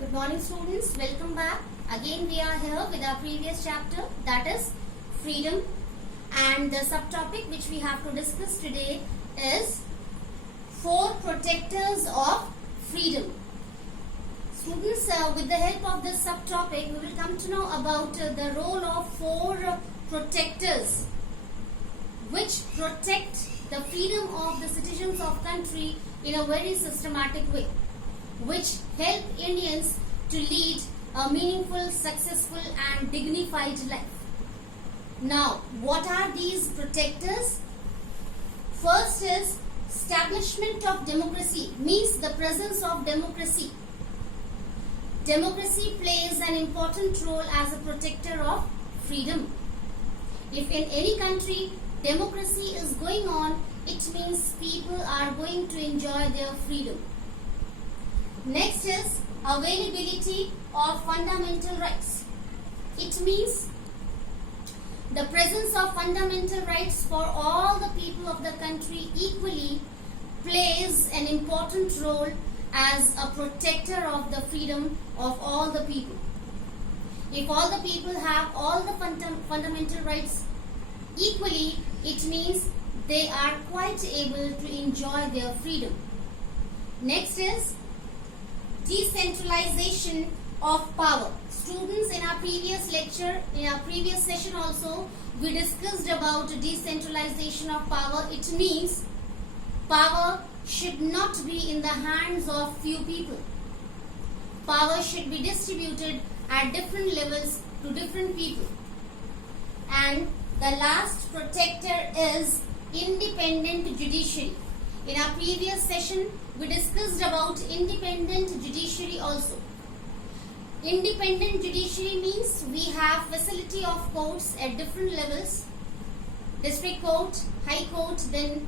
Good morning students, welcome back. Again we are here with our previous chapter, that is freedom, and the subtopic which we have to discuss today is 4 protectors of freedom. Students, with the help of this subtopic we will come to know about the role of 4 protectors which protect the freedom of the citizens of country in a very systematic way, which help Indians to lead a meaningful, successful and dignified life. Now, what are these protectors? First is establishment of democracy, means the presence of democracy. Democracy plays an important role as a protector of freedom. If in any country democracy is going on, it means people are going to enjoy their freedom. Next is availability of fundamental rights. It means the presence of fundamental rights for all the people of the country equally plays an important role as a protector of the freedom of all the people. If all the people have all the fundamental rights equally, it means they are quite able to enjoy their freedom. Next is decentralization of power. Students, in our previous lecture, in our previous session also, we discussed about decentralization of power. It means power should not be in the hands of few people. Power should be distributed at different levels to different people. And the last protector is independent judiciary. In our previous session, we discussed about independent judiciary also. Independent judiciary means we have facility of courts at different levels. District court, high court, then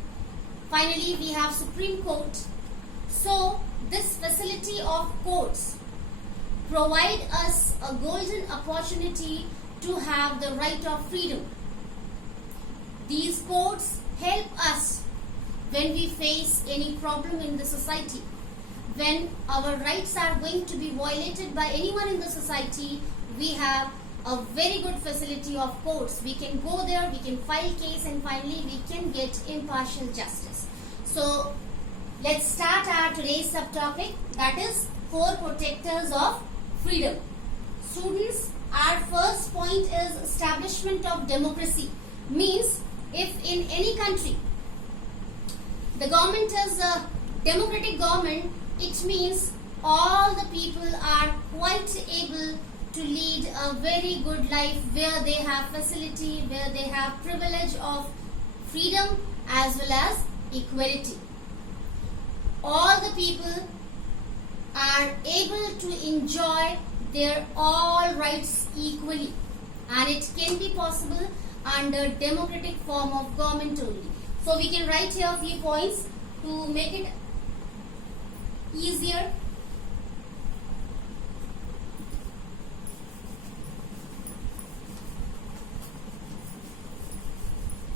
finally we have Supreme Court. So this facility of courts provide us a golden opportunity to have the right of freedom. These courts help us when we face any problem in the society. When our rights are going to be violated by anyone in the society, we have a very good facility of courts. We can go there, we can file case, and finally we can get impartial justice. So let's start our today's subtopic, that is 4 protectors of freedom. Students, our first point is establishment of democracy. Means if in any country the government is a democratic government, it means all the people are quite able to lead a very good life where they have facility, where they have privilege of freedom as well as equality. All the people are able to enjoy their all rights equally, and it can be possible under democratic form of government only. So we can write here a few points to make it easier.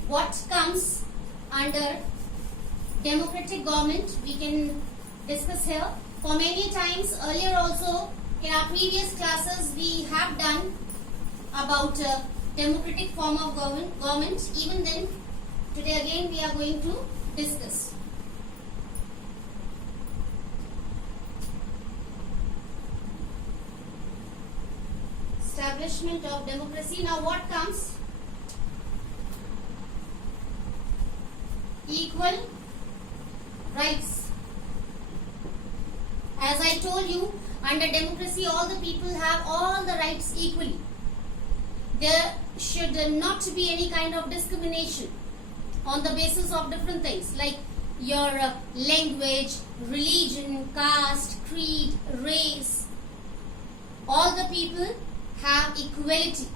What comes under democratic government we can discuss here. For many times earlier also in our previous classes we have done about democratic form of government. Even then, today again we are going to discuss. Establishment of democracy. Now what comes? Equal rights. As I told you, under democracy all the people have all the rights equally. There should not be any kind of discrimination on the basis of different things like your language, religion, caste, creed, race. All the people have equality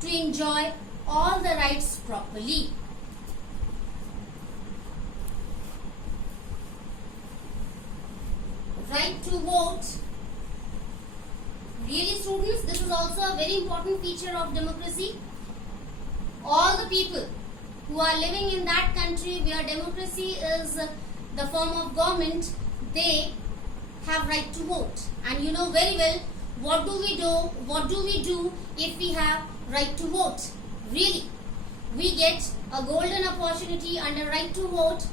to enjoy all the rights properly. Right to vote. Really students, this is also a very important feature of democracy. All the people who are living in that country where democracy is the form of government, they have right to vote. And you know very well what do we do if we have right to vote. Really, we get a golden opportunity under right to vote.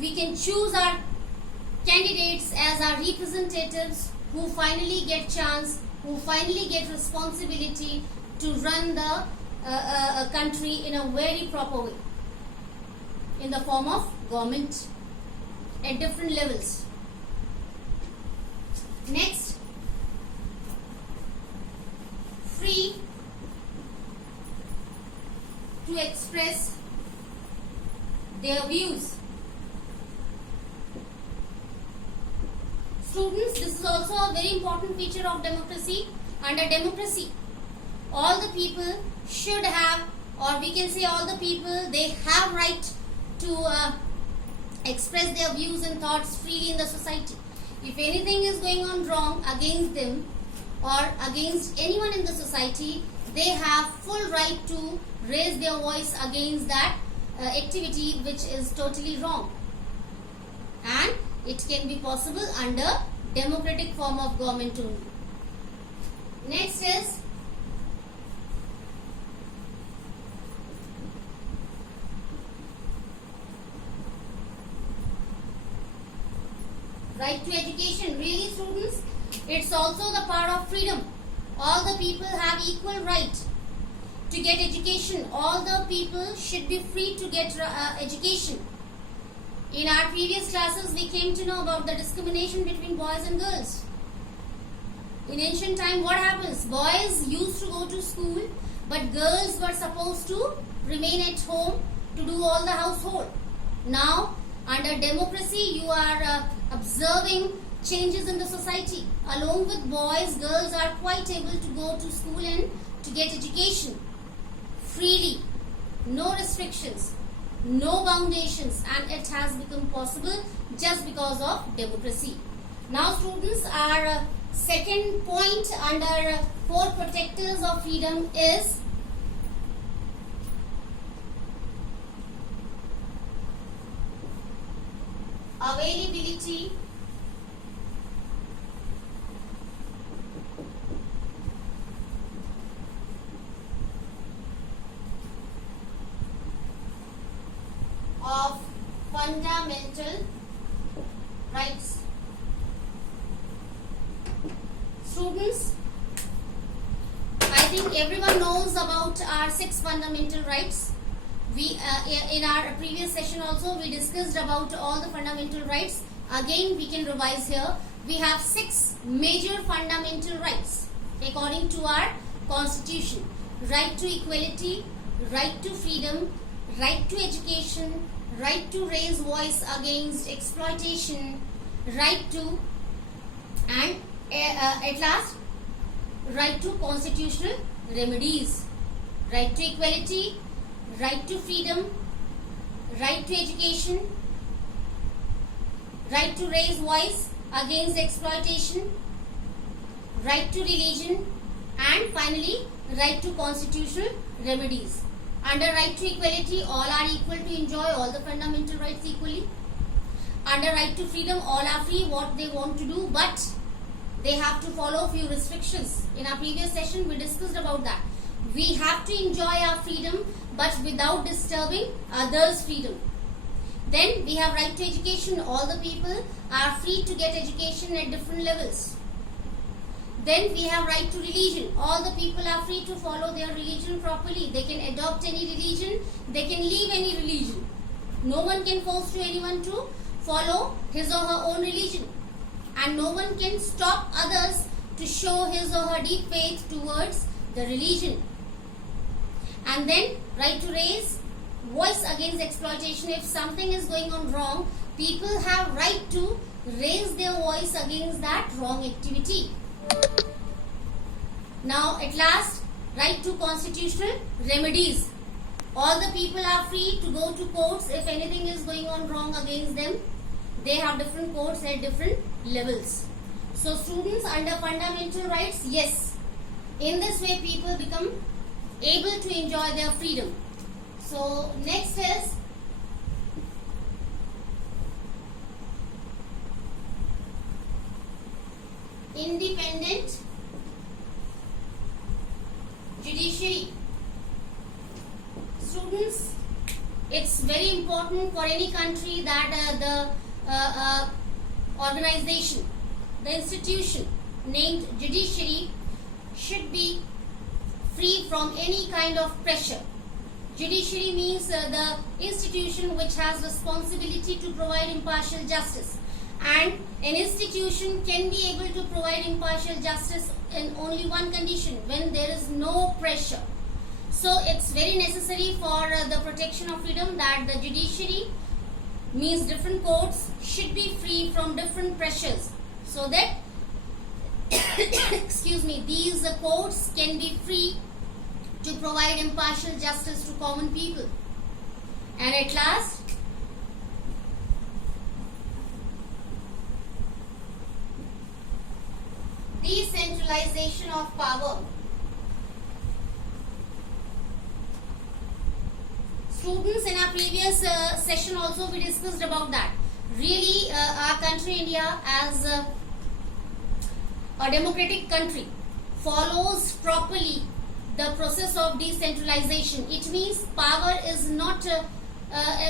We can choose our candidates as our representatives who finally get chance, who finally get responsibility to run the country in a very proper way in the form of government at different levels. Next, free to express their views. Students, this is also a very important feature of democracy. Under democracy, all the people should have, or we can say all the people, they have right to express their views and thoughts freely in the society. If anything is going on wrong against them or against anyone in the society, they have full right to raise their voice against that activity which is totally wrong. And it can be possible under democratic form of government only. Next is right to education. Really, students, it's also the part of freedom. All the people have equal right to get education. All the people should be free to get education. In our previous classes, we came to know about the discrimination between boys and girls. In ancient time, what happens? Boys used to go to school, but girls were supposed to remain at home to do all the household. Now, under democracy, you are observing changes in the society. Along with boys, girls are quite able to go to school and to get education freely. No restrictions, no foundations, and it has become possible just because of democracy. Now, students, our second point under four protectors of freedom is availability of fundamental rights. Students, I think everyone knows about our 6 fundamental rights. We in our previous session also we discussed about all the fundamental rights. Again, we can revise here. We have 6 major fundamental rights according to our constitution. Right to equality, right to freedom, right to education, right to raise voice against exploitation, right to, and at last, right to constitutional remedies. Right to equality, right to freedom, right to education, right to raise voice against exploitation, right to religion, and finally, right to constitutional remedies. Under right to equality, all are equal to enjoy all the fundamental rights equally. Under right to freedom, all are free what they want to do, but they have to follow few restrictions. In our previous session, we discussed about that. We have to enjoy our freedom, but without disturbing others' freedom. Then we have right to education. All the people are free to get education at different levels. Then we have right to religion. All the people are free to follow their religion properly. They can adopt any religion. They can leave any religion. No one can force to anyone to follow his or her own religion. And no one can stop others to show his or her deep faith towards the religion. And then right to raise voice against exploitation. If something is going on wrong, people have right to raise their voice against that wrong activity. Now at last, right to constitutional remedies. All the people are free to go to courts if anything is going on wrong against them. They have different courts at different levels. So students, under fundamental rights, yes, in this way people become able to enjoy their freedom. So next is independent judiciary. Students, it's very important for any country that the organization, the institution named judiciary should be free from any kind of pressure. Judiciary means the institution which has responsibility to provide impartial justice, and an institution can be able to provide impartial justice in only one condition, when there is no pressure. So it's very necessary for the protection of freedom that the judiciary means different courts should be free from different pressures, so that excuse me, these courts can be free to provide impartial justice to common people. And at last, decentralization of power. Students, in our previous session also we discussed about that. Really, our country India, as a democratic country, follows properly the process of decentralization. It means power is not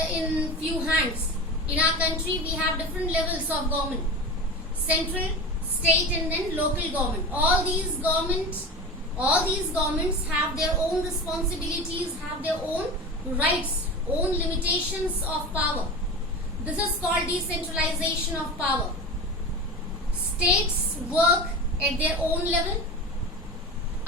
in few hands. In our country we have different levels of government: central, state, and then local government. All these governments have their own responsibilities, have their own rights, own limitations of power. This is called decentralization of power. States work at their own level.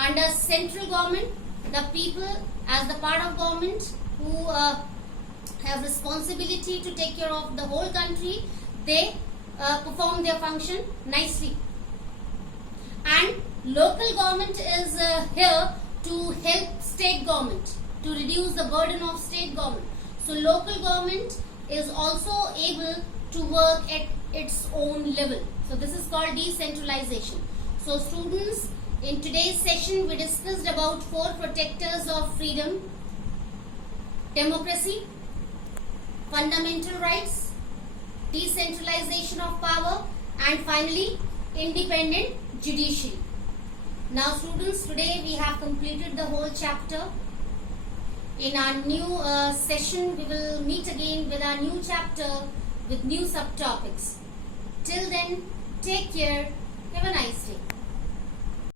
Under central government, the people, as the part of government who have responsibility to take care of the whole country, they perform their function nicely. And local government is here to help state government, to reduce the burden of state government. So local government is also able to work at its own level. So this is called decentralization. So students, in today's session we discussed about 4 protectors of freedom: democracy, fundamental rights, decentralization of power, and finally independent judiciary. Now students, today we have completed the whole chapter. In our new session we will meet again with our new chapter with new subtopics. Till then, take care. Have a nice day.